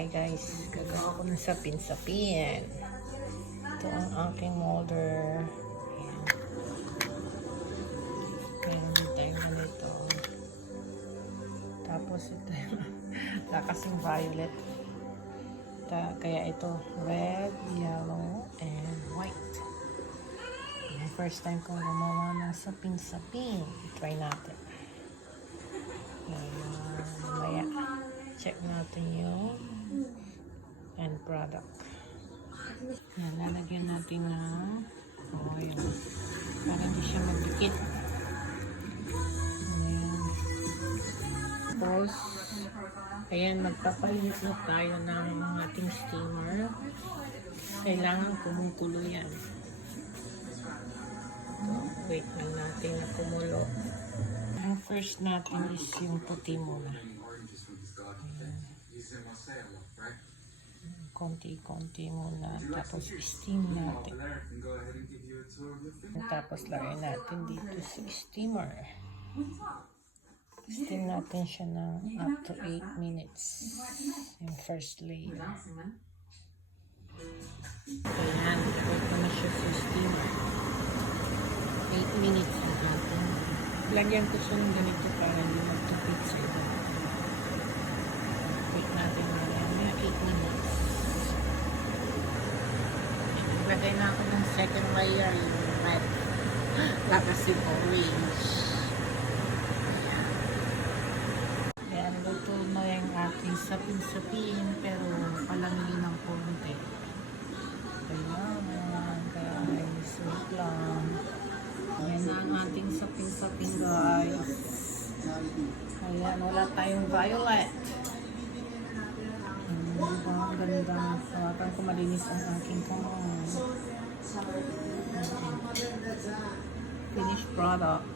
Hi guys, gagawa ko ng sapin-sapin. Ito ang aking molder. Ayan, tayo ganito. Tapos ito, nakasing violet. Kaya ito, red, yellow, and white. Ayan, first time kong gumawa ng sapin-sapin. Try natin. Ayan, mamaya. Check natin yung end product. Yan, lalagyan natin ng oil para hindi siya magdikit. Ayan. Tapos, ayan, magpapalit na tayo ng ating steamer. Kailangan kumukulo yan. Wait lang natin na kumulo. Ang first natin is yung puti muna. Konti-konti muna, tapos steam natin. Tapos lagay natin dito sa steamer. Steam natin siya ng up to 8 minutes. Yung first layer. Ayan, pwede ko na siya sa steamer. 8 minutes ang atin. Lagyan ko siya ng ganito para hindi magtupit sa iba. Wait natin na 8 minutes. Lagay na ako ng second layer, yung red. Tapos yung orange. Ayan, luto na yung ating sapin-sapin, pero palamigin ng konti. Ayan, guys. Wait lang. Ayan na ang ating sapin-sapin, guys. Ayan, wala tayong violet. Ang ganda. Parang kumalinis ang aking kamay. Finished product.